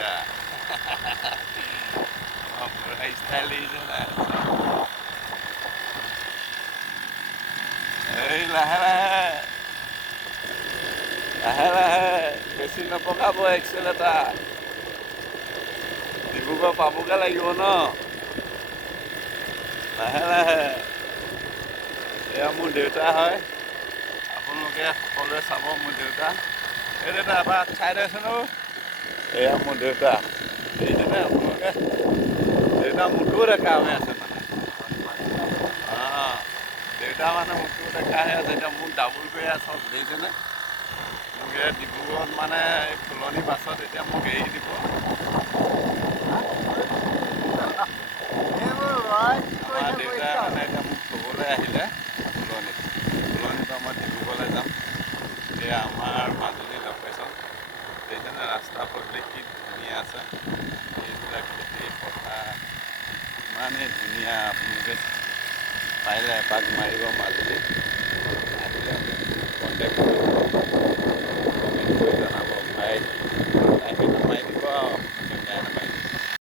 দেখিছা পুৰা ষ্টাইল দেখিছে নাই এই লাহে লাহে লাহে লাহে বেছি নপকাব এক্সেল এটা ডিব্ৰুগড় পাবগে লাগিব ন লাহে লাহে এয়া মোৰ দেউতা হয় আপোনালোকে সকলোৱে চাব মোৰ দেউতা এই দেউতা এবাৰ চাই দেচোন এয়া মোৰ দেউতা দেখিছেনে আপোনালোকে দেউতা মোৰটোও ডেকা হৈ আছে মানে অঁ দেউতা মানে মোৰটো ডেকা হৈ আছে এতিয়া মোক ডাবুল কৰি চব দেখিছেনে মোক এই ডিব্ৰুগড়ত মানে এই ফুলনি বাছত এতিয়া মোক এৰি দিব আমাৰ দেউতাই মানে এতিয়া মোক থ'বলৈ আহিলে ফুলনিৰ পৰা মই ডিব্ৰুগড়লৈ যাম এয়া আমাৰ মাজুলী লোকেশ্যন দেখিছেনে ৰাস্তা পদূলি কি ধুনীয়া আছে এইবিলাক খেতি পথাৰ ইমানেই ধুনীয়া আপোনালোকে পাৰিলে এপাক মাৰিব মাজুলী আহিলে কণ্টেক্ট কৰিব কমেণ্ট কৰি জনাব ভাই আহিলে মাৰি দিব